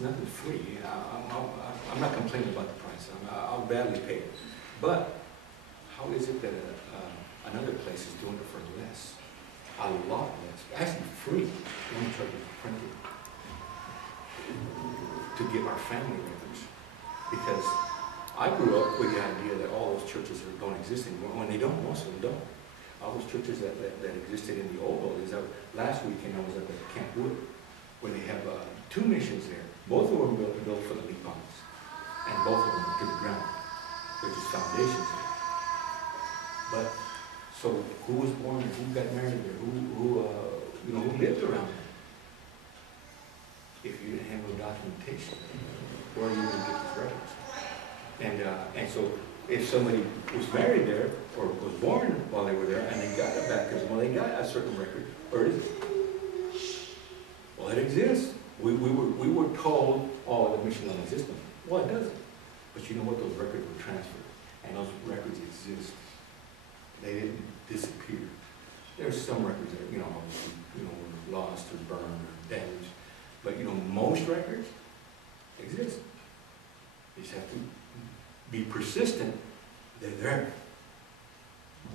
nothing's free. I'm not complaining about the price. I'll badly pay it. But how is it that another place is doing it for less? A lot less. Actually free. Let me try to print it. To get our family records. Because I grew up with the idea that all those churches don't exist anymore. When they don't, most of them don't. All those churches that existed in the old days. Last weekend I was at the Camp Wood, where they have 2 missions there. Both of them were built for the Lipans, and both of them to the ground. They're just foundations there. But so who was born there? Who got married there? Who lived around there? If you didn't have no documentation, where are you going to get these records? And so if somebody was married there or was born while they were there and they got a baptism, well, they got a certain record, where is it? Well, it exists. We were told, oh, the mission doesn't exist. Well, it doesn't. But you know what? Those records were transferred, and those records exist. They didn't disappear. There's some records that obviously were lost or burned or damaged, but most records exist. You just have to be persistent. They're there.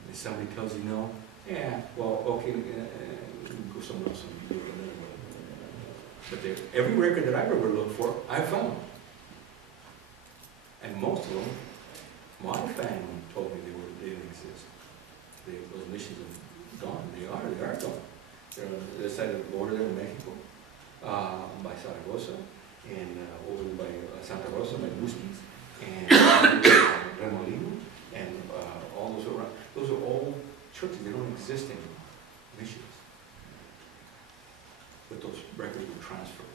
If somebody tells you no, yeah, well, okay, go somewhere else and do it another way. But every record that I've ever looked for, I found. And most of them, my family told me they didn't exist. Those missions are gone. They are gone. They're on the side of the border there in Mexico, by Zaragoza, and over by Santa Rosa, by Musquis, and Remolino, and all those around. Those are all churches. They don't exist anymore. Missions. But those records were transferred.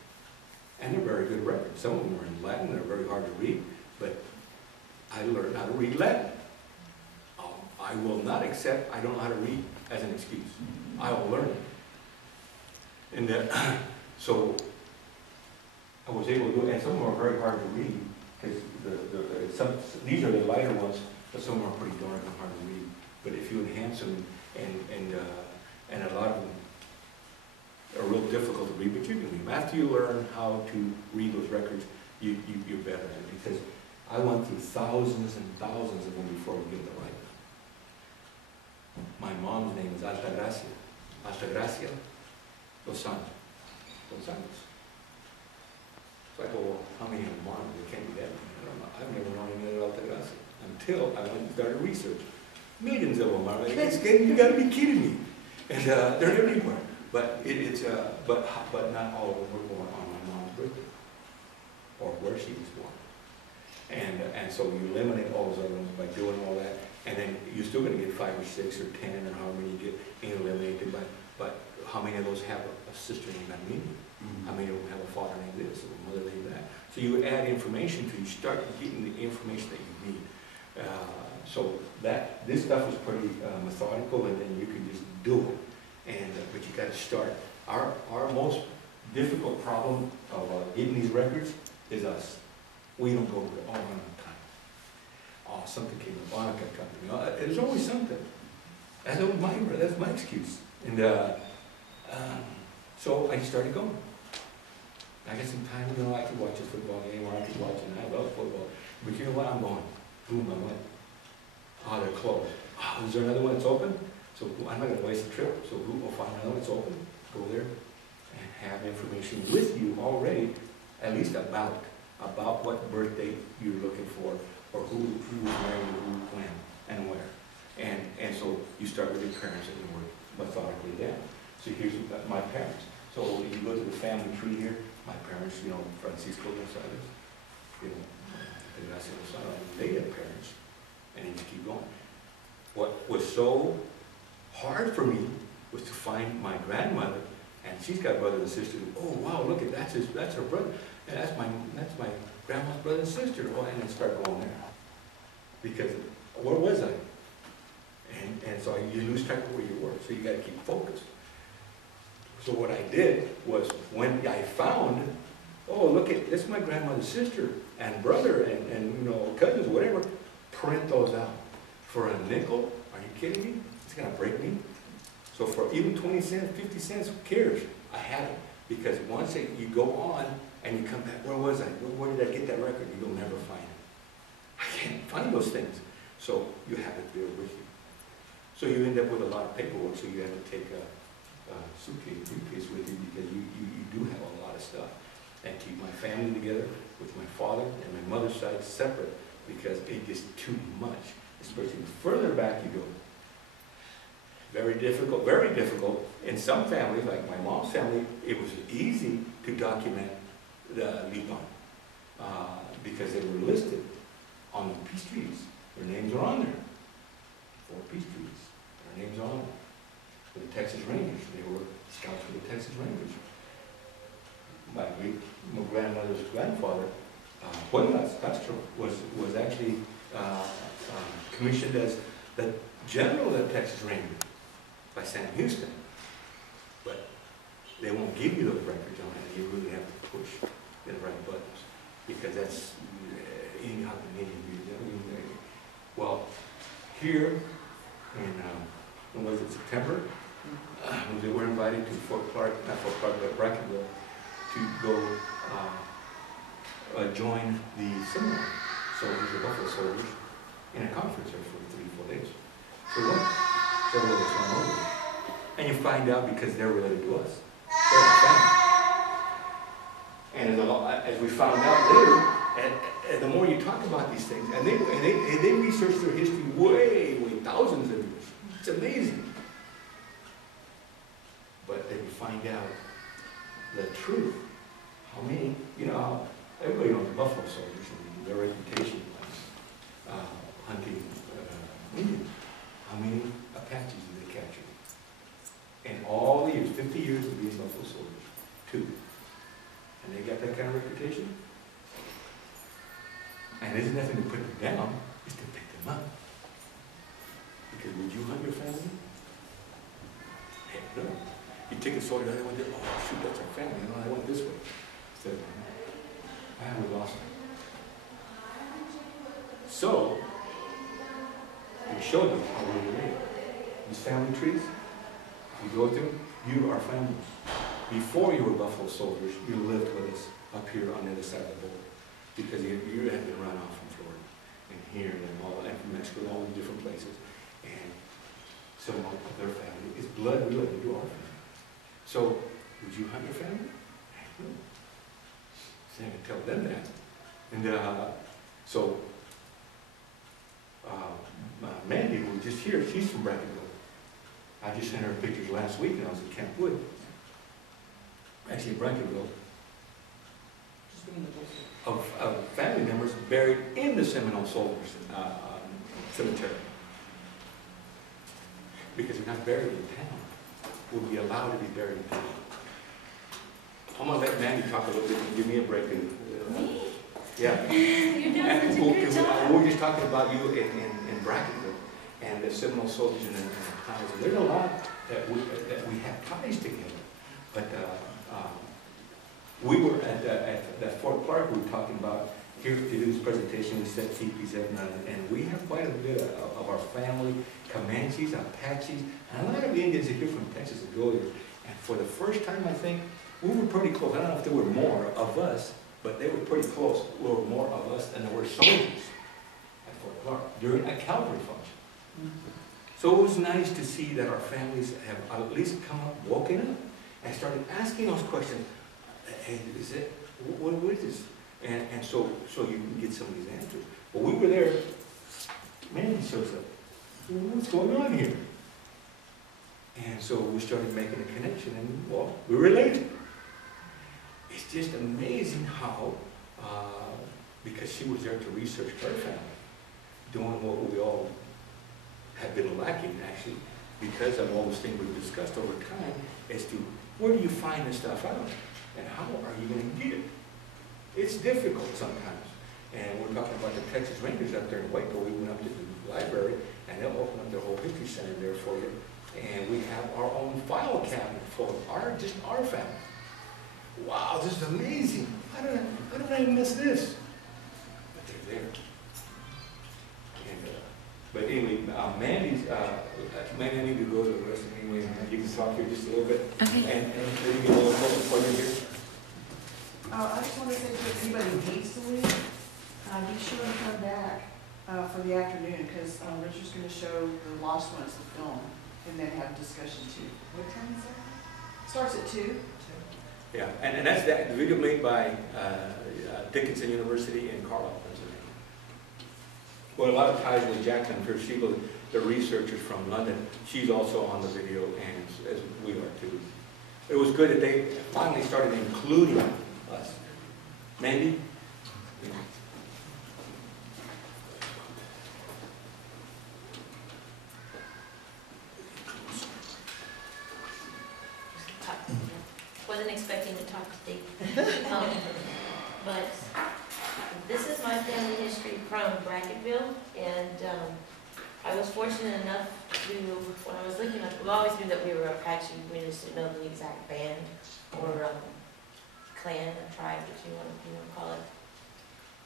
And they're very good records. Some of them are in Latin. They're very hard to read. But I learned how to read Latin. I will not accept I don't know how to read as an excuse. I will learn it. And so I was able to do it. And some of them are very hard to read. Because these are the lighter ones, but some of them are pretty dark and hard to read. But if you enhance them, and a lot of them are real difficult to read, but you can read them. After you learn how to read those records, you're better at it. Because I went through thousands and thousands of them before we get the right one. My mom's name is Altagracia Gonzales. So I go, well, how many of them are there? It can't be that many. I don't know. I've never known any other Altagracia until I went and started research. Millions of them are. You got to be kidding me. And they're everywhere. But but not all of them were born on my mom's birthday, or where she was born. And so you eliminate all those other ones by doing all that, and then you're still going to get 5 or 6 or 10 or however many you get eliminated. But how many of those have a sister named Amini? Mm-hmm. How many of them have a father named this or a mother named that? So you add information to you start getting the information that you need. So this stuff is pretty methodical, and then you can just do it. But you got to start. Our most difficult problem of getting these records is us. We don't go over it all the time. Oh, something came up. Oh, I got company. There's always something. That's my excuse. And so I started going. I got some time. I could watch a football game, or I could watch it. I love football. But you know what? I'm going. Boom, I went. Oh, they're closed. Oh, is there another one that's open? So I'm not going to waste the trip. So we'll find another one that's open. Go there and have information with you already, at least about what birthday you're looking for, or who was married, who, when, and where. And so you start with your parents and you work methodically down. So here's my parents. So you go to the family tree here. My parents, Francisco Gonzales, they had parents, and you just keep going. What was so hard for me was to find my grandmother, and she's got brothers and sisters. Oh wow, look at that's her brother, and that's my grandma's brother and sister. Oh, and then start going there, because where was I? And so you lose track of where you were. So you got to keep focused. So what I did was when I found, oh look at that's my grandmother's sister and brother and cousins, whatever. Print those out for a nickel. Are you kidding me? It's gonna break me. So for even 20 cents, 50 cents, who cares? I have it. Because once you go on, and you come back, where was I? Where did I get that record? You'll never find it. I can't find those things. So you have it there with you. So you end up with a lot of paperwork, so you have to take a briefcase with you because you do have a lot of stuff. And keep my family together with my father and my mother's side separate because it is too much, especially the further back you go. Very difficult. In some families, like my mom's family, it was easy to document the Lipan because they were listed on the peace treaties. Their names are on there. 4 peace treaties. Their names are on there. For the Texas Rangers, they were scouts for the Texas Rangers. My grandmother's grandfather, Castro, was actually commissioned as the general of the Texas Rangers by Sam Houston. But they won't give you those records on it. You really have to push the right buttons because that's how Canadian views. Well, here in when was it, September? They were invited to Fort Clark, not Fort Clark, but Brackenville, to go join the Seminole soldiers, the Buffalo soldiers, in a conference there for 3 or 4 days. So what? Several of us went over. And you find out because they're related to us. They're our family. And as we found out later, and the more you talk about these things, and they research their history way, thousands of years. It's amazing. But then you find out the truth. How many, everybody knows the Buffalo soldiers and their reputation hunting Indians. How many Apaches did they capture? In all the years, 50 years of being Buffalo soldiers, 2. And they got that kind of reputation? And there's nothing to put them down, it's to pick them up. Because would you hunt your family? Heck no. You take a soldier, I went there, oh shoot, that's our family, I went this way. Instead of, we lost them. So, we showed them how we were made. These family trees, you go through, you are family. Before you were Buffalo soldiers, you lived with us up here on the other side of the border. Because you had been run off from Florida, and here, and from Mexico, and all the different places. And some of their family is blood related to our family. So, would you hunt your family? No. So I can tell them that. And so, Mandy, who was just here, she's from Brackenville. I just sent her pictures last week, and I was at Camp Wood. Actually, Brackenville. Of family members buried in the Seminole Soldiers cemetery. Because they're not buried in town. Will be allowed to be buried in town. I'm going to let Mandy talk a little bit and give me a break. Me? Yeah. You're doing such a good job. We were just talking about you in Brackenville and the Seminole Soldiers and the ties. There's a lot that we have ties together. But we were at that Fort Clark, we were talking about here to do this presentation, we set teepees up, and we have quite a bit of our family, Comanches, Apaches, and a lot of Indians are here from Texas that go there. And for the first time, I think, we were pretty close. I don't know if there were more of us, but they were pretty close. There were more of us than there were soldiers at Fort Clark during a cavalry function. So it was nice to see that our families have at least come up, woken up, and started asking those questions. Hey, is it, what is this? And so you can get some of these answers. But we were there, Mandy shows up. What's going on here? And so we started making a connection, and well, we related. It's just amazing how, because she was there to research her family, doing what we all have been lacking, actually, because of all those things we've discussed over time, as to where do you find this stuff out, and how are you going to get it? It's difficult sometimes. And we're talking about the Texas Rangers up there in Waco. We went up to the library, and they'll open up their whole history center there for you. And we have our own file cabinet full of just our family. Wow, this is amazing. How did I miss this? But they're there. And, but anyway, Mandy's, Mandy, I need to go to the rest of the anyway. You can talk here just a little bit. Okay. And maybe get a little closer for you here. Actually, Richard's gonna show the Lost Ones, the film, and then have discussion too. What time is that? Starts at 2. Yeah, and that's the video made by Dickinson University in Carlile, Pennsylvania. Well, a lot of ties with Jacqueline Fear-Segal, the researchers from London. She's also on the video, and as we are too. It was good that they finally started including us. Mandy? Yeah. Wasn't expecting to talk today. But this is my family history from Brackettville, and I was fortunate enough to, when I was looking up, we always knew that we were Apache, we just didn't know the exact band or clan or tribe, if you want to call it.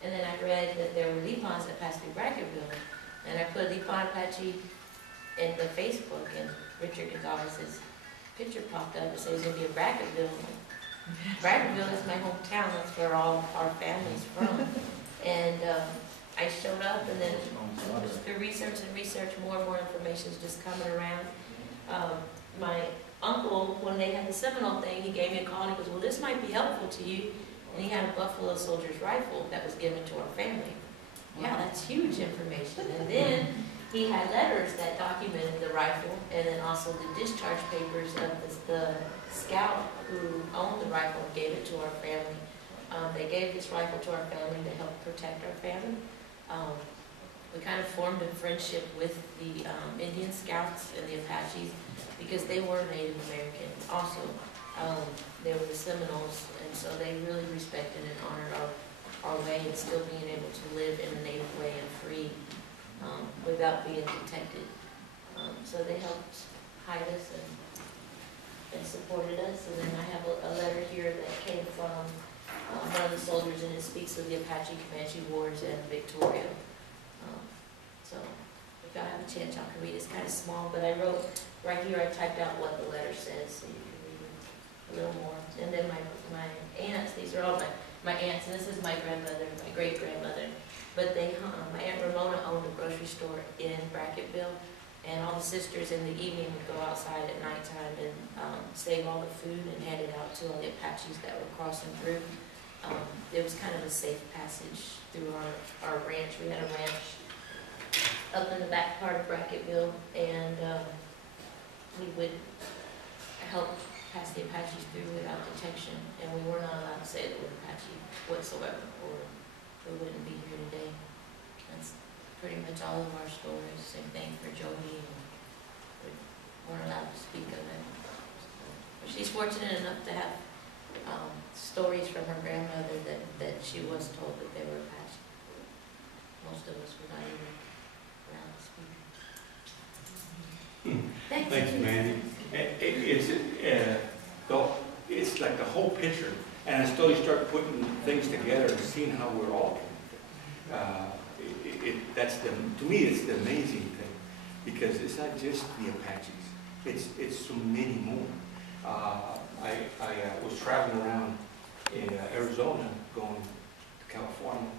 And then I read that there were Lipans that passed through Brackettville, and I put Lipan Apache in the Facebook, and Richard Gonzalez's picture popped up and said he's going to be a Brackettville. Brackettville is my hometown. That's where all our family's from. And I showed up, and then just through research and research, more and more information is just coming around. My uncle, when they had the Seminole thing, he gave me a call and he goes, well, this might be helpful to you. And he had a Buffalo Soldier's rifle that was given to our family. Yeah, that's huge information. And then he had letters that documented the rifle, and then also the discharge papers of the scout who owned the rifle and gave it to our family. They gave this rifle to our family to help protect our family. We kind of formed a friendship with the Indian Scouts and the Apaches because they were Native American also. They were the Seminoles, and so they really respected and honored our way and still being able to live in a Native way and free without being detected. So they helped hide us and supported us. And then I have a letter here that came from one of the soldiers, and it speaks of the Apache-Comanche Wars and Victoria. So if y'all have a chance, y'all can read it. It's kind of small, but I wrote right here, I typed out what the letter says so you can read it a little more. And then my aunts, these are all my aunts, and this is my grandmother, my great-grandmother. But my Aunt Ramona owned a grocery store in Brackettville, and all the sisters in the evening would go outside at nighttime and save all the food and hand it out to all the Apaches that were crossing through. It was kind of a safe passage through our ranch. We had a ranch up in the back part of Brackettville, and we would help pass the Apaches through without detection, and we were not allowed to say that we were Apache whatsoever, or we wouldn't be here today. That's pretty much all of our stories. Same thing for Jody, and we weren't allowed to speak of it. But she's fortunate enough to have stories from her grandmother that she was told that they were Apache. Most of us were not even allowed to speak. Thanks, Mandy. It's like the whole picture, and I slowly start putting things together and seeing how we're all connected. To me, it's the amazing thing, because it's not just the Apaches. It's so many more. I was traveling around in Arizona, going to California,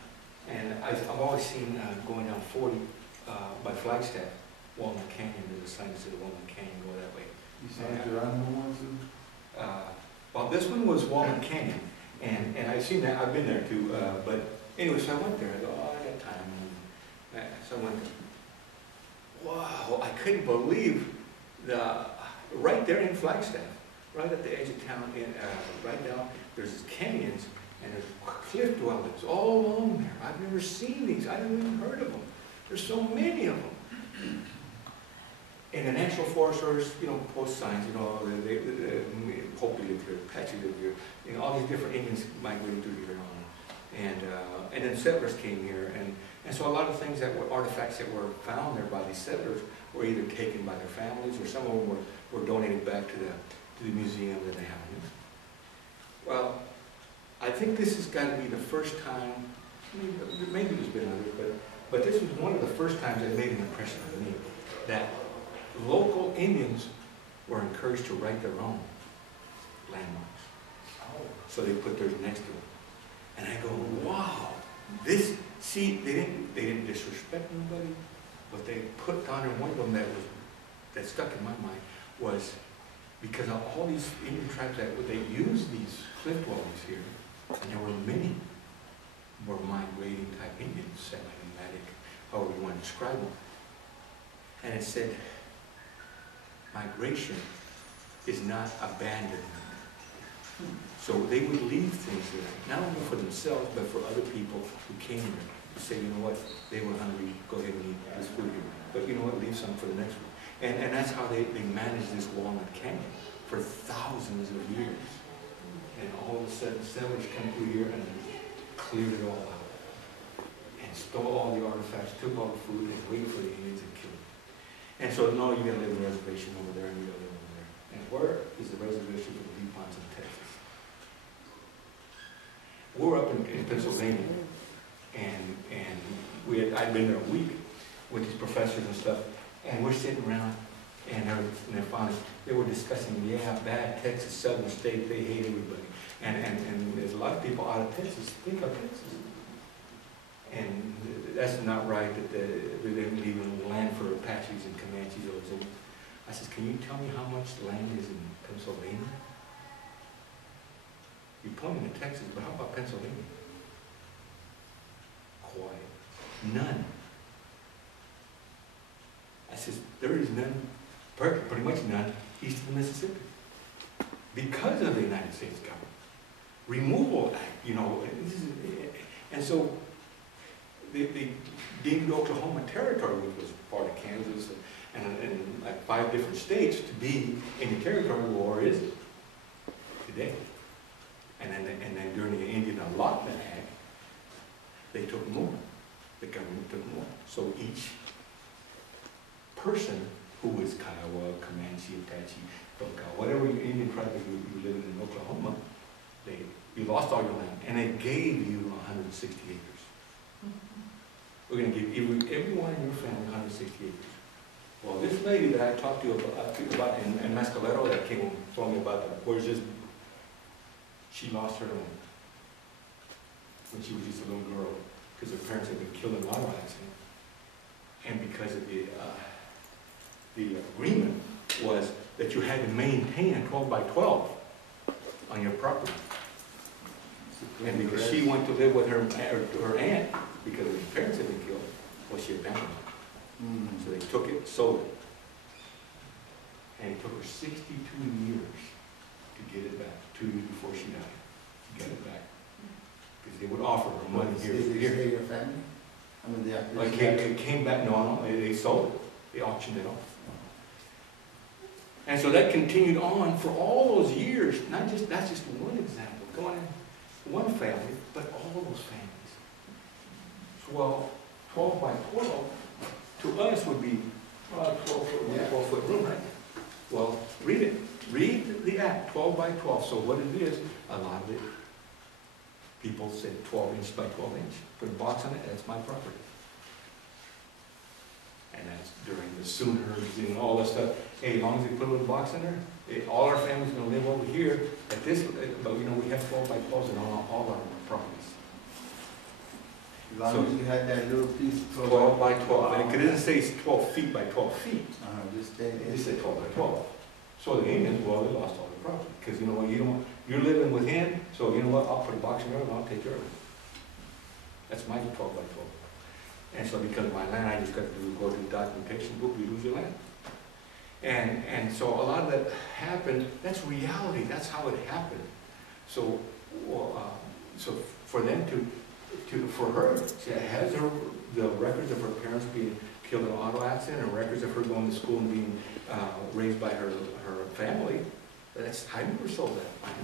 and I've always seen going down 40 by Flagstaff, Walnut Canyon. There's a sign that says Walnut Canyon, go that way. You signed your animal ones? Well, this one was Walnut Canyon, and I've seen that. I've been there too. But anyway, so I went there. I go, oh, I got time. So I went there. Wow, I couldn't believe right there in Flagstaff, right at the edge of town, right down, there's these canyons and there's cliff dwellings all along there. I've never seen these. I've never even heard of them. There's so many of them. And the National Forest Service, post signs, they Hopi live here, Apache live here, all these different Indians migrating through here and then settlers came here, and so a lot of things that were artifacts that were found there by these settlers were either taken by their families, or some of them were donated back to the museum that they have. Well, I think this has got to be the first time. Maybe there's been others, but this was one of the first times that made an impression on me, that local Indians were encouraged to write their own landmarks. So they put theirs next to it. And I go, wow, they didn't disrespect anybody. what they put down in one of them that stuck in my mind was because of all these Indian tribes that they used these cliff dwellings here, and there were many more migrating type Indians, semi-nomadic, however you want to describe them. And it said, migration is not abandonment. So they would leave things there, not only for themselves, but for other people who came here to say, you know what, they were hungry, go ahead and eat this food here. But you know what, leave some for the next one. And that's how they managed this Walnut Canyon for thousands of years. And all of a sudden, settlers come through here and cleared it all out. And stole all the artifacts, took all the food, and waited for the Indians and killed them. And so now you gotta live in a reservation over there, and you gotta live over there. And where is the reservation for the Lipans in Texas? We're up in Pennsylvania, and I'd been there a week with these professors and stuff, and we're sitting around, and they were discussing, yeah, bad Texas, southern state, they hate everybody. And there's a lot of people out of Texas, think of Texas. And that's not right, that they didn't leave land for Apaches and Comanches or Zulu. I said, can you tell me how much land is in Pennsylvania? You're pointing to Texas, but how about Pennsylvania? Quiet. None. I said, there is none, pretty much none, east of the Mississippi. Because of the United States government. Removal Act, you know, and so they deemed Oklahoma territory, which was part of Kansas and like 5 different states, to be in the territory. War is it today? And then during the Indian Allotment Act, they took more. The government took more. So each person who was Kiowa, Comanche, Apache, whatever Indian tribe you live in Oklahoma, you lost all your land, and they gave you 160 acres. We're going to give everyone in your family 160 acres. Well, this lady that I talked to you about in Mescalero that came and told me about where's this, she lost her land when she was just a little girl because her parents had been killed in an auto accident. And because of the agreement was that you had to maintain a 12 by 12 on your property. And because she went to live with her aunt, because her parents had been killed, well, she abandoned it. So they took it, sold it. And it took her 62 years to get it back, 2 years before she died, to get it back. Because they would offer her money here. Did they stay your family? I mean, it came back, no, they sold it. They auctioned it off. And so that continued on for all those years. That's just one example. Going in one family, but all those families. Well, 12 by 12 to us would be 12 foot room, right? Well, read it. Read the act, 12 by 12. So what it is, a lot of it, people said 12 inch by 12 inch. Put a box on it, that's my property. And that's during the Sooners and all that stuff. Hey, as long as they put a little box in there, all our family's going to live over here at this, but you know, we have 12 by 12s in all our properties. As long as you had that little piece of 12 by 12. And it doesn't say it's 12 feet by 12 feet. Just stay It just said 12 by 12. So the Indians, well, they lost all their property. Because you know what, you're living with him, so you know what, I'll put a box in there and I'll take care of it. That's my 12 by 12. And so because of my land, I just got to go to the documentation book, you lose your land. And so a lot of that happened, that's reality, that's how it happened. So, so for them for her, she has the records of her parents being killed in an auto accident, and records of her going to school and being raised by her family. I never sold that land.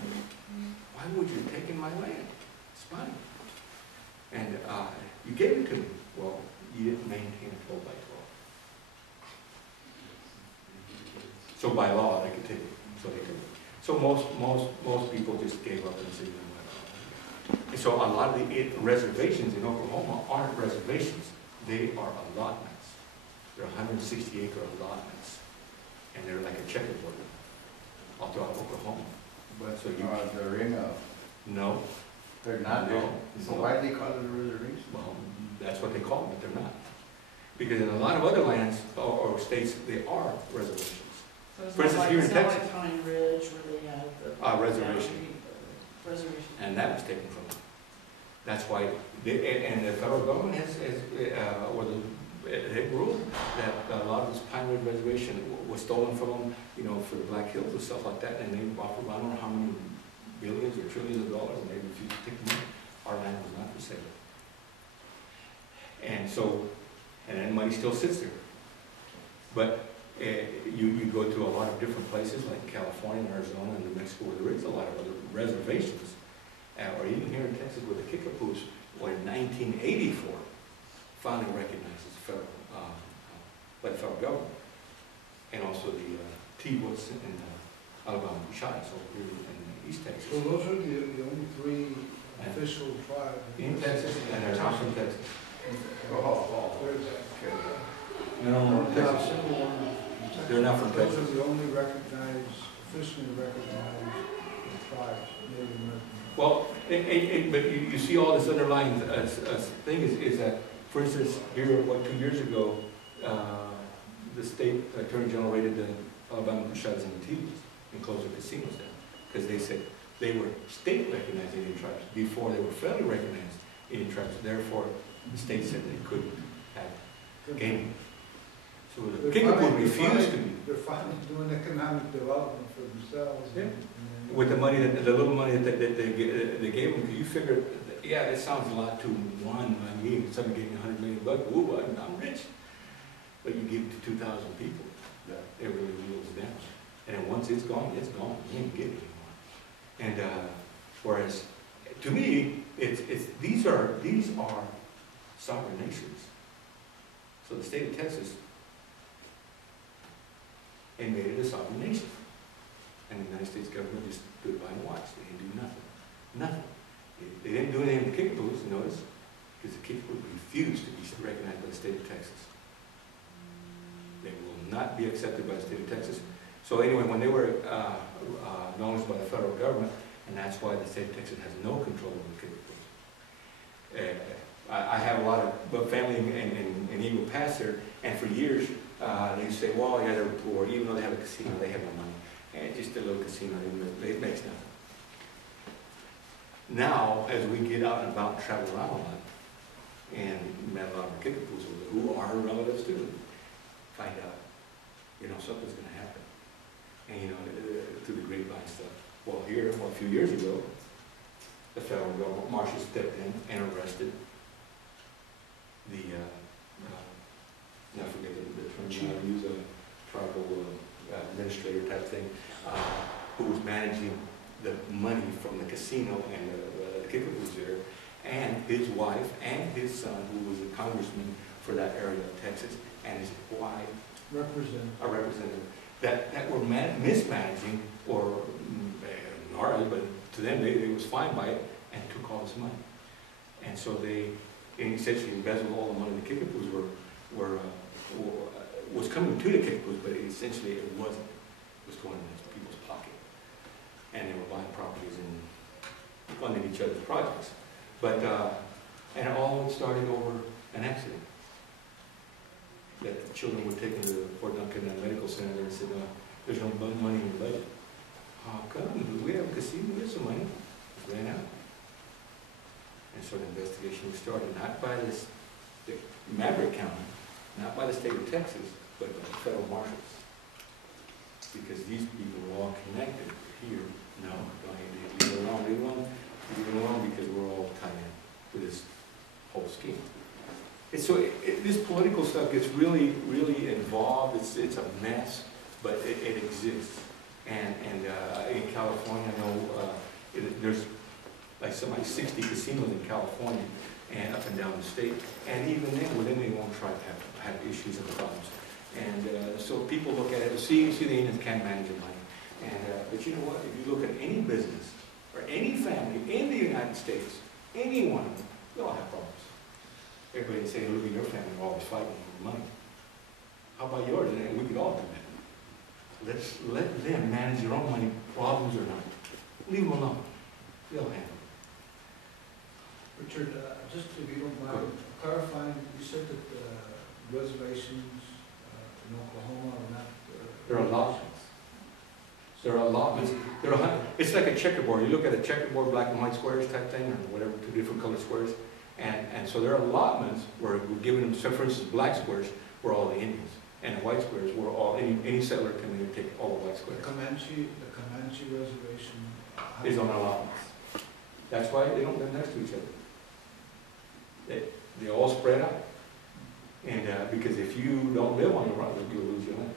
Why would you take in my land? It's mine. And you gave it to me. Well, you didn't maintain a 12 by 12. So by law, they could take it. So they could. So most people just gave up and said, you know what? And so a lot of the reservations in Oklahoma aren't reservations. They are allotments. They're 160-acre allotments. And they're like a checkerboard all throughout Oklahoma. But so they're in a... No. They're not there. So why do they call it a reservation? Well, that's what they call them, but they're not. Because in a lot of other lands or states, they are reservations. So it's For not instance, like, here in it's not Texas. like Pine Ridge where they have the. Reservation. Reservation. And that was taken from them. That's why, and the federal government or they ruled that a lot of this Pine Ridge Reservation was stolen from them, you know, for the Black Hills and stuff like that, and they offered, I don't know how many billions or trillions of dollars, and they refused to take money. Our land was not for sale. And so, and then money still sits there. But you go to a lot of different places like California, Arizona, and New Mexico, where there is a lot of other reservations, or even here in Texas where the Kickapoos were in 1984 finally recognized as federal, by the federal government, and also the T-Woods and Alabama Bushais over here in East Texas. So those are the only three official tribes? In Texas, and they're not from Texas. Where is that? No, Texas. They're not from Those Texas. are the only recognized, officially recognized tribes, Native American. Well, but you see all this underlying thing is that, for instance, here, 2 years ago, the state attorney general raided the Alabama Bushais and the T-Woods and closed their casinos down because they said they were state recognized Indian tribes before they were federally recognized Indian tribes. Therefore, the state said they couldn't have gaming. So the Kickapoo refused to be. They're finally doing economic development for themselves. Yeah. And With the money, the little money that they gave them, because you figure, yeah, it sounds a lot to one. I mean, somebody gave me $100 million, ooh, I'm rich. But you give it to 2,000 people, it really wheels down. And then once it's gone, it's gone. You ain't get it anymore. And whereas, to me, these are sovereign nations. So the state of Texas made it a sovereign nation. And the United States government just stood by and watched. They didn't do nothing. Nothing. They didn't do anything to Kickapoos, notice, because the Kickapoos refused to be recognized by the state of Texas. They will not be accepted by the state of Texas. So anyway, when they were acknowledged by the federal government, and that's why the state of Texas has no control over the Kickapoos. I have a lot of family in Eagle Pass there, and for years they used to say, well, yeah, they're poor. Even though they have a casino, they have no money. And just a little casino, it makes nothing. Now, as we get out and about and travel around a lot, and met a lot of Kickapoos who are relatives too, find out, you know, something's going to happen. And, you know, through the grapevine stuff. Well, here, a few years ago, the federal government marshal stepped in and arrested the, I forget the term, I use a tribal administrator type thing, who was managing the money from the casino and the Kickapoos there, and his wife and his son, who was a congressman for that area of Texas, and his wife, a representative, that were mismanaging, or gnarly, but to them they was fine by it, and took all this money. And so they essentially embezzled all the money the Kickapoos was coming to the Kickapoos, but essentially it wasn't. It was going into people's pocket. And they were buying properties and funding each other's projects. But, and it all started over an accident. That the children were taken to Fort Duncan Medical Center and said, there's no money in the budget. How come? We have a casino, we have some money. It ran out. And so the investigation was started, not by the Maverick County, not by the state of Texas, but by the federal marshals. Because these people were all connected here. No, don't leave it alone because we're all tied in with this whole scheme. And so this political stuff gets really, really involved. It's a mess, but it exists. And in California, I know there's like something like 60 casinos in California and up and down the state. And even then, within they won't try to have issues and problems. And so people look at it and see the Indians can't manage their money. And but you know what? If you look at any business or any family in the United States, any one of them, they all have problems. Everybody say, look at your family, we're always fighting over money. How about yours? And we could all do that. Let them manage their own money, problems or not. Leave them alone. They'll handle it. Richard, just if you don't mind clarifying, you said that reservations in Oklahoma are not? There are allotments. There are allotments. It's like a checkerboard. You look at a checkerboard, black and white squares type thing, or whatever, two different color squares. And so there are allotments where we're giving them, so for instance, black squares were all the Indians, and the white squares were all, any settler can even take all the white The squares. Comanche reservation? Is on allotments. That's why they don't live next to each other. They all spread out. And because if you don't live on the run, you'll lose your land.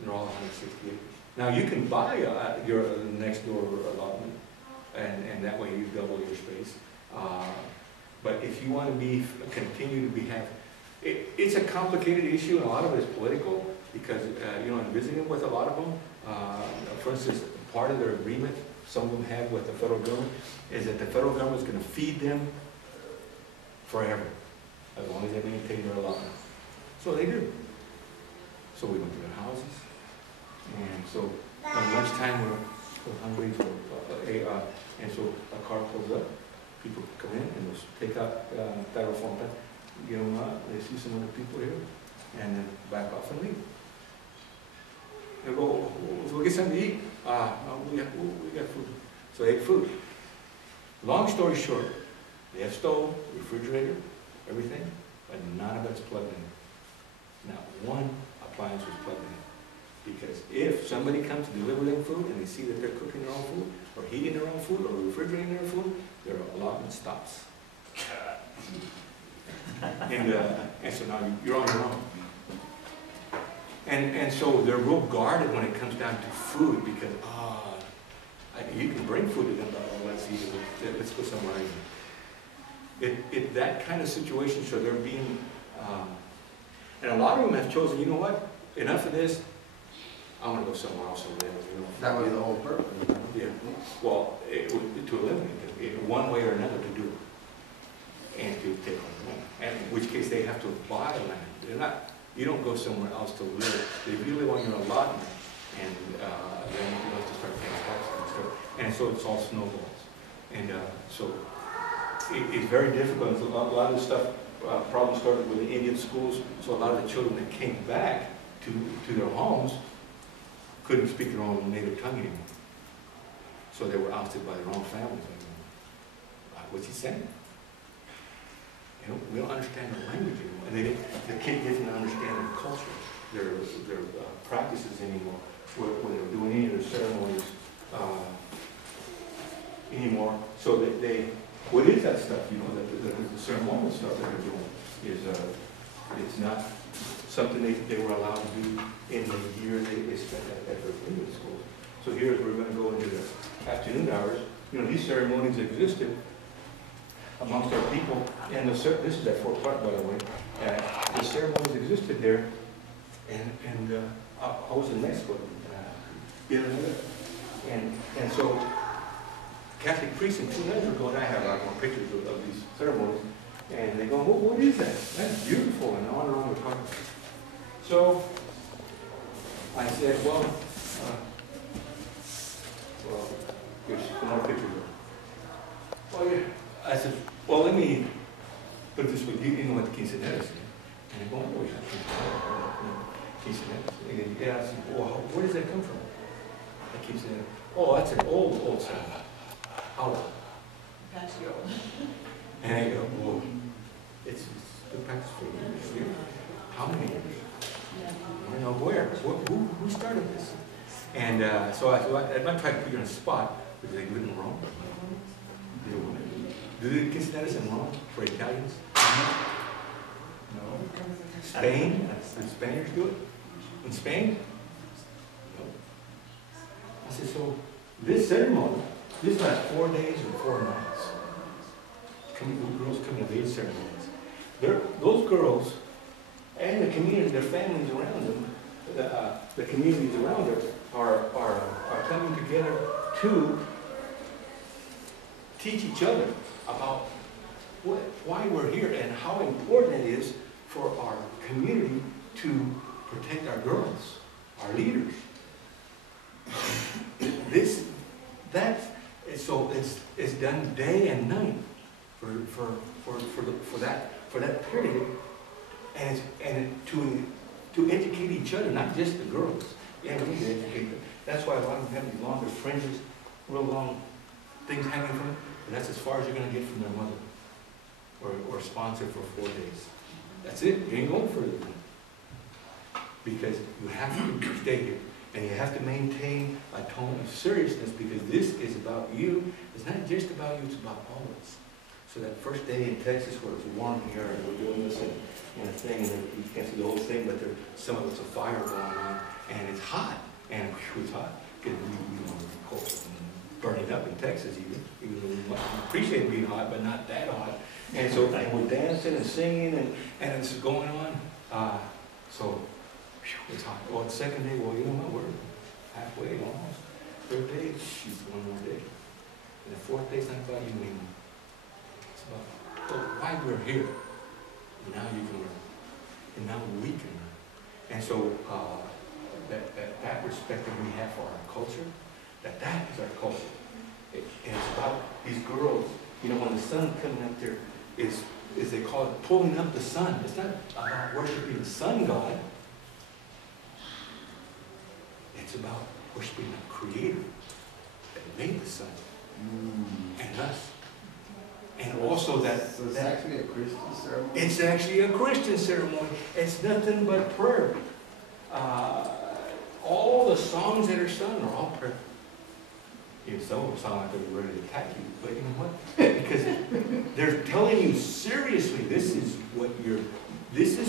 They're all 160 acres. Now you can buy your next door allotment, and that way you double your space. But if you want to continue to it's a complicated issue, and a lot of it is political, because you know, in visiting with a lot of them, for instance, part of their agreement some of them have with the federal government is that the federal government is going to feed them forever, as long as they maintain their allotment. So they do. So we went to their houses, and so on lunchtime we're hungry, and so a car pulls up, people come in and they'll take out styrofoam, give them up, they see some other people here, and then back off and leave. They go, we'll get something to eat. We got food. So they ate food. Long story short, they have stove, refrigerator, everything, but none of it's plugged in. Not one appliance was plugged in. Because if somebody comes to deliver them food and they see that they're cooking their own food, or heating their own food, or refrigerating their food, their allotment stops. And so now you're on your own. And so they're real guarded when it comes down to food, because you can bring food to them, but let's eat it. Let's go somewhere else. That kind of situation, so they're being, and a lot of them have chosen, you know what, enough of this, I want to go somewhere else and live. You know, That was the whole purpose. yeah. Well, to eliminate it, in one way or another to do it, and to take on land. And in which case they have to buy land. They're not. You don't go somewhere else to live. They really want your allotment, and then you have to start paying taxes and stuff. And so it's all snowballs. And so it's very difficult. A lot of the stuff, problems started with the Indian schools. So a lot of the children that came back to their homes couldn't speak their own native tongue anymore. So they were ousted by their own families. What's he saying? We don't understand their language anymore. And the kid doesn't understand their culture, their practices anymore, when they're doing any of their ceremonies anymore. So what is that stuff, you know, the ceremonial stuff that they're doing is, it's not something they were allowed to do in the year they spent at their Indian schools. So here we're going to go into the afternoon hours. You know, these ceremonies existed amongst our people, and this is at Fort Clark, by the way. The ceremonies existed there, and I was in Mexico and so Catholic priests and 2 years ago, and I have a lot more pictures of these ceremonies, and they go, well, what is that? That's beautiful, and on and on we're talking. So I said, well, here's some more pictures. Oh yeah. I said, well, let me put it this way. You know what the quinceañeras is? And I go, oh, yeah, quinceañeras. And yeah, I said, well, where does that come from? The quinceañera. Oh, that's an old song. How old? That's old. And I go, well, it's been practiced for years. How many years? I don't know where. Who started this? And so I might try to put you on the spot, because they live in Rome. Do the quinceañeras in Rome for Italians? No. Spain? Did Spaniards do it? In Spain? No. I said, so this ceremony, this lasts 4 days or 4 nights. Girls coming of age ceremonies. Those girls and the community, their families around them, the communities around them are coming together to teach each other about why we're here and how important it is for our community to protect our girls, our leaders. It's done day and night for that period, to educate each other, not just the girls. Yeah, we need to educate them. That's why a lot of them have these longer fringes, real long things hanging from them. And that's as far as you're going to get from their mother or sponsor for 4 days. That's it. You ain't going further than that. Because you have to stay here. And you have to maintain a tone of seriousness because this is about you. It's not just about you, it's about all of us. So that first day in Texas where it's warm here and we're doing this and a thing, and you can't see the whole thing, but there's some of it's a fire going on, and it's hot. And it's hot because we're cold and burning up in Texas even though we appreciate being hot, but not that hot. And so and we're dancing and singing and it's going on. So it's hot. Well, the second day, well, you know what, we're halfway almost. Third day, she's one more day. And the fourth day, it's not about you anymore. It's about why we're here. And now you can learn. And now we can learn. And so that respect that we have for our culture, that is our culture. And it's about these girls. You know, when the sun coming up there is they call it pulling up the sun. It's not about worshiping the sun god. It's about worshiping the Creator that made the sun and us. And also that... So it's actually a Christian ceremony? It's actually a Christian ceremony. It's nothing but prayer. All the songs that are sung are all prayer. You know, some of them sound like they're ready to attack you, but you know what? Because they're telling you seriously, this is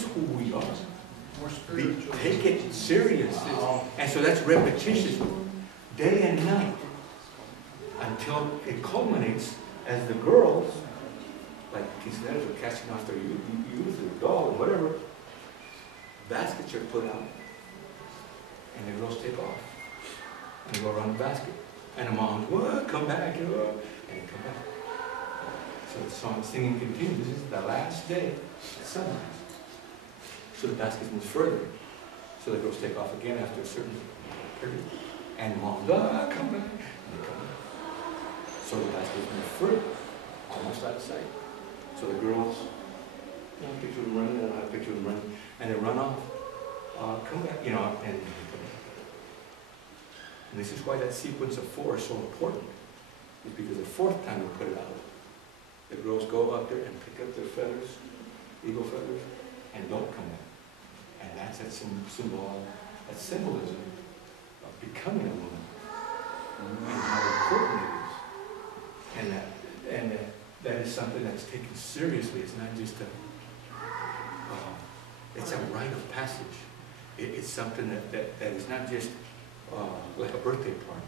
who we are. More spiritual. Take it serious. And so that's repetitious, day and night, until it culminates as the girls, like quinceañeras are casting off their youth, their doll, and whatever, baskets are put out, and the girls take off, and they go around the basket. And the moms, what, come back, and they come back. So the song singing continues. This is the last day at sunrise. So the basket moves further. So the girls take off again after a certain period. And the moms, come back, and they come back. So the basket moves further, almost out of sight. So the girls, you know, picture them running, I don't have a picture of them running, and they run off, come back, you know, and they come back. And this is why that sequence of 4 is so important. It's because the 4th time we put it out, the girls go up there and pick up their feathers, eagle feathers, and don't come back. And that's that symbolism of becoming a woman, and how important it is. And that is something that's taken seriously. It's not just it's a rite of passage. It's something that is not just like a birthday party,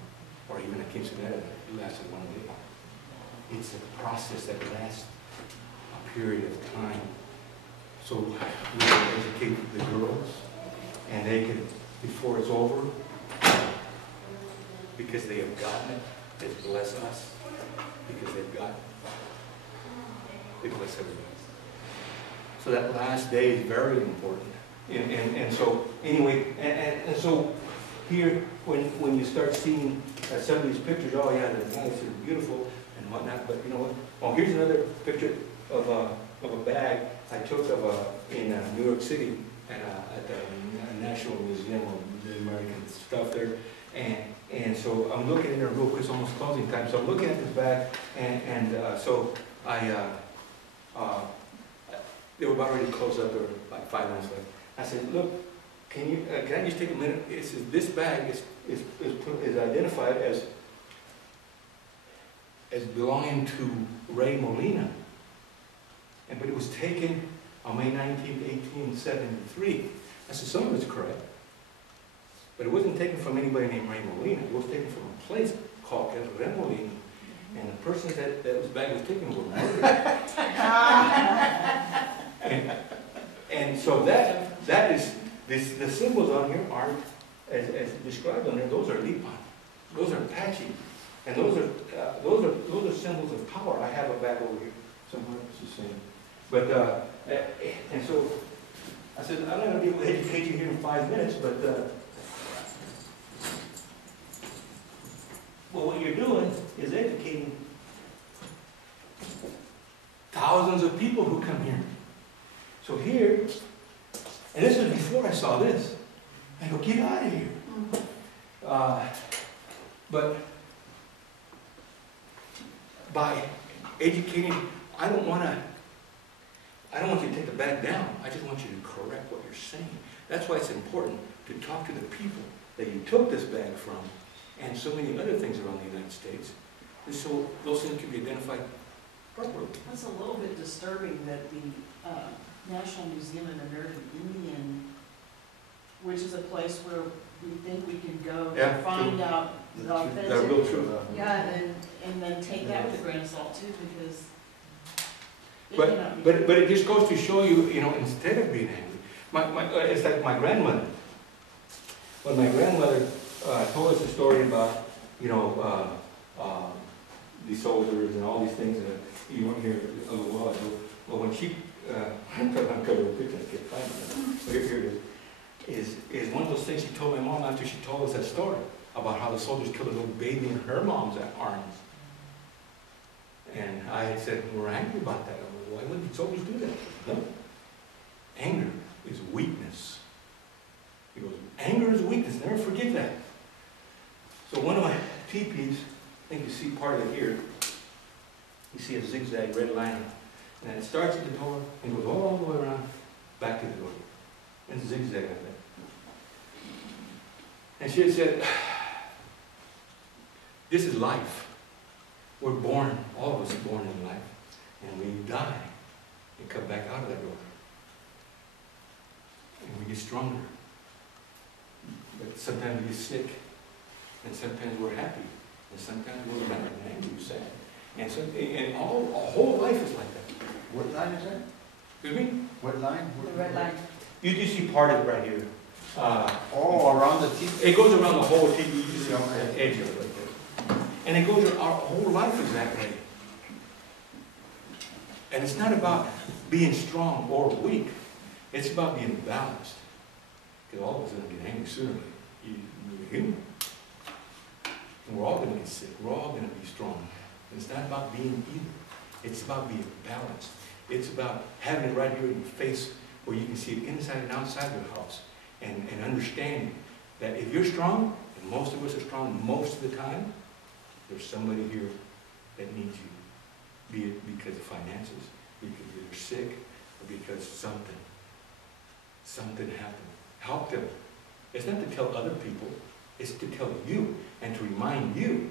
or even a quinceañera that lasts 1 day. It's a process that lasts a period of time. So we educate the girls, and they can, before it's over, because they have gotten it, they bless us, because they've gotten it. They bless everybody. So that last day is very important. And so, anyway, and so here, when you start seeing some of these pictures, oh yeah, they're nice and beautiful and whatnot, but you know what? Oh, here's another picture of a bag I took in New York City at the National Museum of the American stuff there. And so I'm looking in there real quick, it's almost closing time. So I'm looking at this bag, and so they were about ready to close up, there were like 5 minutes left. I said, look, can I just take a minute? It says this bag is identified as belonging to Ray Molina. But it was taken on May 19, 1873. I said, some of it's correct. But it wasn't taken from anybody named Ray Molina. It was taken from a place called Remolina. And the person that this bag was taken were murdered. and so that is, the symbols on here aren't, as described on there, those are Lipan. Those are Apache. And those are symbols of power. I have a bag over here somewhere, it's the same. But, and so, I said, I'm not going to be able to educate you here in 5 minutes, but well, what you're doing is educating thousands of people who come here. So here, And this was before I saw this. I go, get out of here. But by educating, I don't want you to take the bag down. I just want you to correct what you're saying. That's why it's important to talk to the people that you took this bag from, and so many other things around the United States, and so those things can be identified properly. That's a little bit disturbing that the National Museum of American Indian, which is a place where we think we can go Yeah, to find out the That's real authentic. true. Yeah, and then take that with a grain of salt too, because. it But, cannot be- but it just goes to show you, instead of being angry, it's like my grandmother. When my grandmother told us a story about, the soldiers and all these things, that you weren't here a little while ago. Well, when she, I'm covering a picture, I can't find it. But here it is one of those things she told my mom after she told us that story about how the soldiers killed a little baby in her mom's arms. And I had said, we're angry about that. Why wouldn't soldiers do that? No. Anger is weakness. He goes, anger is weakness. Never forget that. So one of my teepees, I think you see part of it here. You see a zigzag red line. And it starts at the door and goes all the way around back to the door. And zigzag like that. And she had said, this is life. We're born, all of us are born in life. And we die and come back out of that door. And we get stronger. But sometimes we get sick. And sometimes we're happy. And sometimes we're mad and angry, sad. And our whole life is like that. What line is that? Excuse me? What line? The red line. You just see part of it right here. Oh, around the teeth? It goes around the whole TV. You see on the edge of it right there. And it goes, our whole life is that way. And it's not about being strong or weak. It's about being balanced. Because all of us are going to get angry sooner or later. You're human. And we're all going to get sick. We're all going to be strong. And it's not about being either. It's about being balanced. It's about having it right here in your face where you can see it inside and outside your house. And understanding that if you're strong, and most of us are strong most of the time, there's somebody here that needs you. Be it because of finances, because you're sick, or because something happened. Help them. It's not to tell other people, it's to tell you and to remind you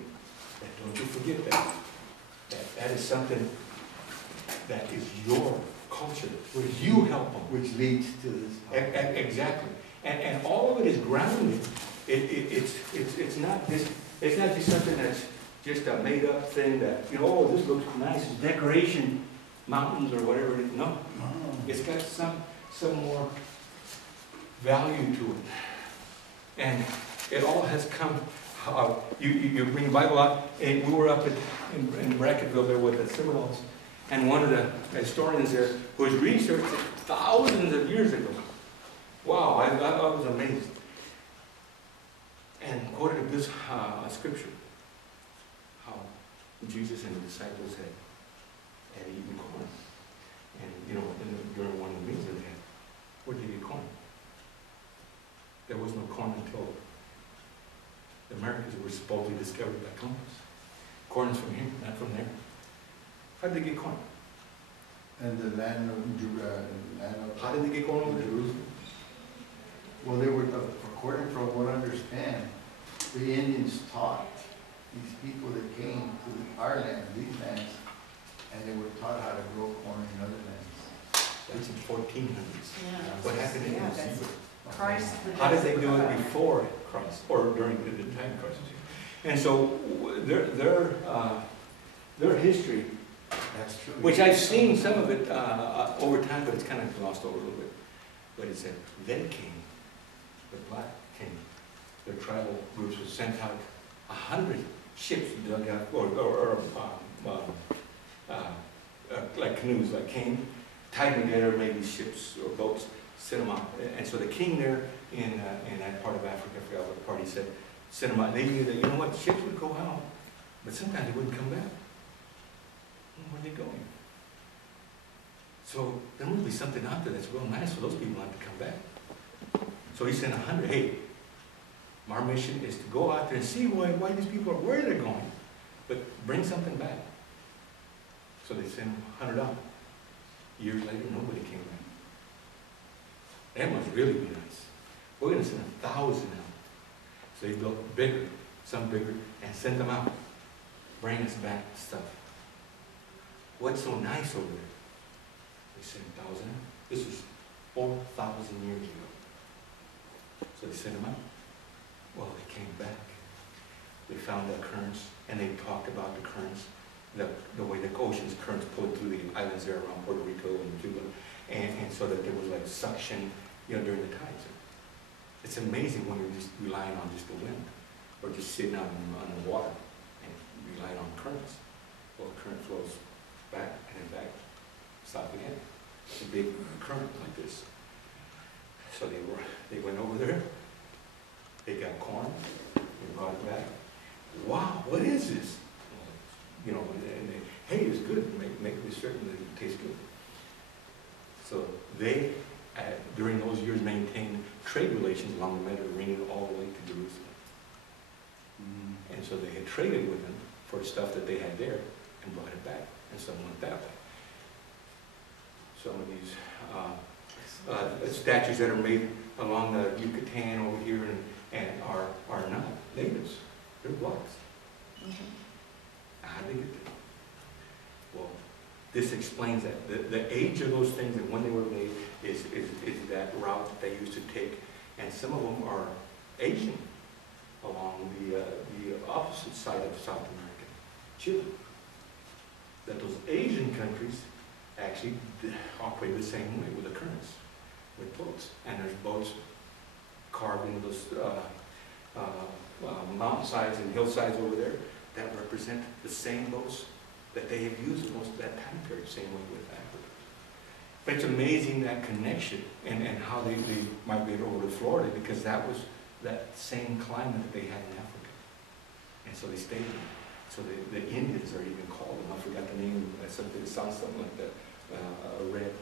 that don't you forget that is something that is your culture, where you help them. Which leads to this. Exactly. And all of it is grounded. It's not just something that's just a made up thing that, oh, this looks nice, it's decoration, mountains or whatever it is. No. It's got some more value to it. And it all has come, you bring the Bible out, and we were up in Bracketville there with the Seminoles, and one of the historians there was researched thousands of years ago. Wow, I was amazed. And quoted this scripture, how Jesus and the disciples had eaten corn. And, during one of the meals that they had, where did they get corn? There was no corn until the Americas were supposedly discovered by Columbus. Corn is from here, not from there. How did they get corn? And the land of How did they get corn over there? Jerusalem. Well, they were, according from what I understand, the Indians taught these people that came to our land, these lands, and they were taught how to grow corn in other lands. That's in 1400s. Yeah. What happened in New Zealand? Christ. How did they do it before Christ, or during the time Christ was here? And so their history, That's true. which I've seen some of it over time, but it's kind of glossed over a little bit. But it said, they came, the black came, their tribal groups were sent out 100 ships dug out, or like canoes, like came, tied together, maybe ships or boats, sent them out. And so the king there in that part of Africa, I forgot what part he said, sent them out. They knew that, ships would go out, but sometimes they wouldn't come back. Where are they going? So there must be something out there that's real nice for those people not to come back. So he sent 100, hey, our mission is to go out there and see why these people are, where they're going, but bring something back. So they sent 100 out. Years later, nobody came back. That must really be nice. We're going to send 1,000 out. So they built bigger, some bigger, and sent them out. Bring us back stuff. What's so nice over there? They sent 1,000 out. This was 4,000 years ago. So they sent them out. Well, they came back. They found the currents, and they talked about the currents, the way the ocean's currents pulled through the islands there around Puerto Rico and Cuba, and so that there was like suction, during the tides. It's amazing when you're just relying on just the wind, or just sitting out on the water and relying on currents. Well, the current flows back and then back, south again. It's a big current like this. So they went over there. They got corn. They brought it back. Wow, what is this? And they, hey, it's good. Make it certain that it tastes good. So they, during those years, maintained trade relations along the Mediterranean all the way to Jerusalem. And so they had traded with them for stuff that they had there and brought it back. And some went that way. Some of these statues that are made along the Yucatan over here and are not natives. They're blacks. How did they get there? Well, this explains that. The age of those things and when they were made is that route that they used to take. And some of them are Asian along the opposite side of South America, Chile. That those Asian countries actually operate the same way with the currents, with boats. And there's boats carved into those mountainsides and hillsides over there that represent the same boats that they have used in most of that time period, same way with Africa. But it's amazing that connection and how they migrated over to Florida, because that was that same climate that they had in Africa. And so they stayed there. So the Indians are even called them. I forgot the name. It sounds something like that. The red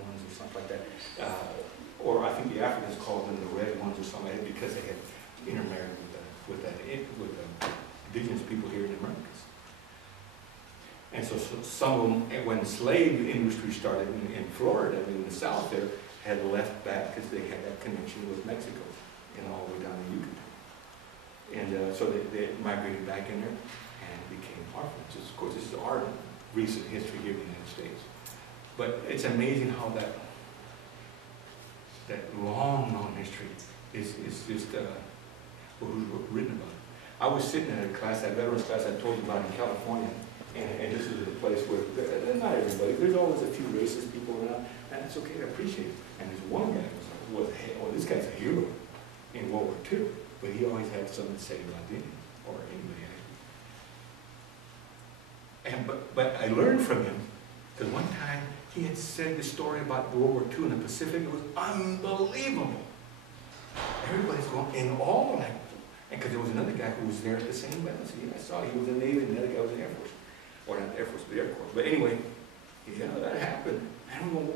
ones or something like that. Or I think the Africans called them the red ones or something like that, because they had intermarried with the indigenous people here in the Americas. And so some of them, when the slave industry started in Florida, in the South there, had left back because they had that connection with Mexico and all the way down to Yucatan. And so they migrated back in there and became orphans. Of course, this is our recent history here in the United States. But it's amazing how that long, long history is just written about. I was sitting in a class, that veterans class I told you about in California, and this is a place where, not everybody, there's always a few racist people around, and it's okay to appreciate it. And there's one guy who was oh, this guy's a hero in World War II, but he always had something to say about the Indian or anybody. But I learned from him, because one time he had said the story about World War II in the Pacific. It was unbelievable. Everybody's going in awe, like, because there was another guy who was there at the same battle. So I saw he was in the Navy, and the other guy was in the Air Force. Or not the Air Force, but the Air Corps. But anyway, yeah, that happened. I don't know,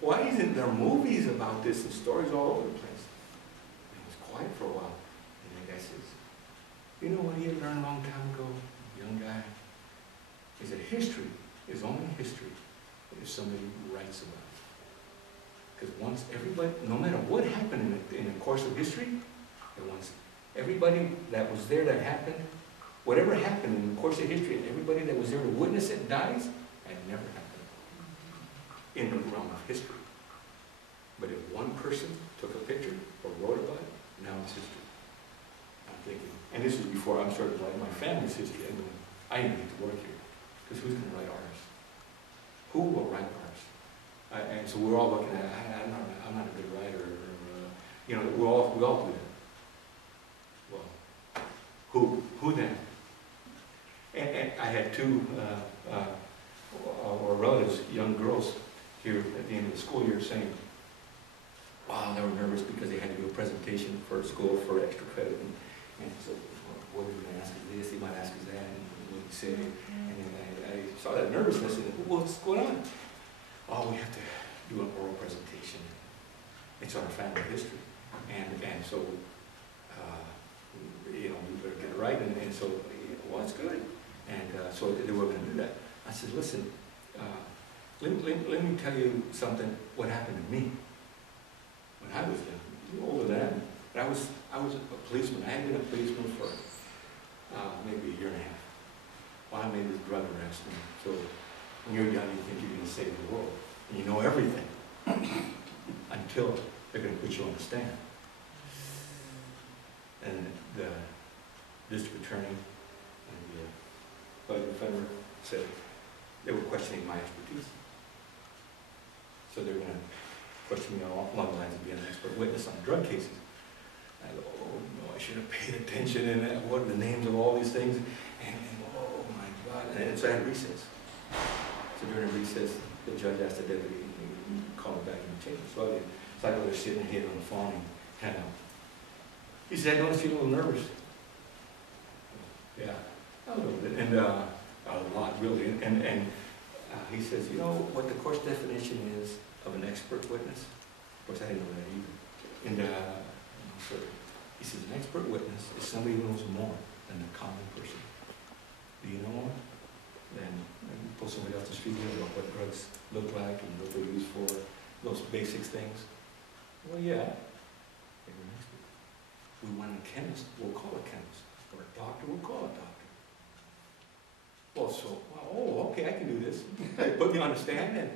why isn't there movies about this and stories all over the place? It was quiet for a while. And the guy says, you know what he had learned a long time ago, young guy? He said, history is only history if somebody writes about it. Because once everybody, no matter what happened in the course of history, and once everybody that was there that happened, whatever happened in the course of history, and everybody that was there to witness it dies, it never happened in the realm of history. But if one person took a picture or wrote about it, now it's history. I'm thinking, and this is before I'm starting to write my family's history. I need to work here, because who's going to write ours? Who will write ours? And so we're all looking at, I'm not a good writer, we all do that. Well, who then? And I had two or relatives, young girls, here at the end of the school year saying, wow, they were nervous because they had to do a presentation for school for extra credit. And so, what are you going to ask us this? They might ask us that. And what you say. And then I saw that nervousness and what's going on? Oh, we have to do an oral presentation. It's on our family history. And so, you know, we better get it right. And so, well, it's good. And so they were going to do that. I said, listen, let me tell you something, what happened to me when I was older than that. But I was a policeman. I had been a policeman for maybe a year and a half. Well, I made this drug arrest. And so when you're young, you think you're going to save the world. And you know everything until they're going to put you on the stand. And the district attorney and the public defender said they were questioning my expertise. So they were going to question me along the lines of being an expert witness on drug cases. I go, oh no, I should have paid attention, and what are the names of all these things? And oh my God. And so I had recess. So during recess, the judge asked the deputy, call me back and change the slug in. So I go there sitting here on the phone and hand out. He said, I noticed you a little nervous. Yeah, a little bit, and a lot really. And he says, you know what the court's definition is of an expert witness? Of course, I didn't know that either. And so he says, an expert witness is somebody who knows more than the common person. Do you know more? Then you pull somebody off the street about what drugs look like and what they're used for, those basic things. Well, yeah, they were an expert. We want a chemist, we'll call a chemist. Or a doctor, we'll call a doctor. Well, so, oh, okay, I can do this. They put me on the stand, and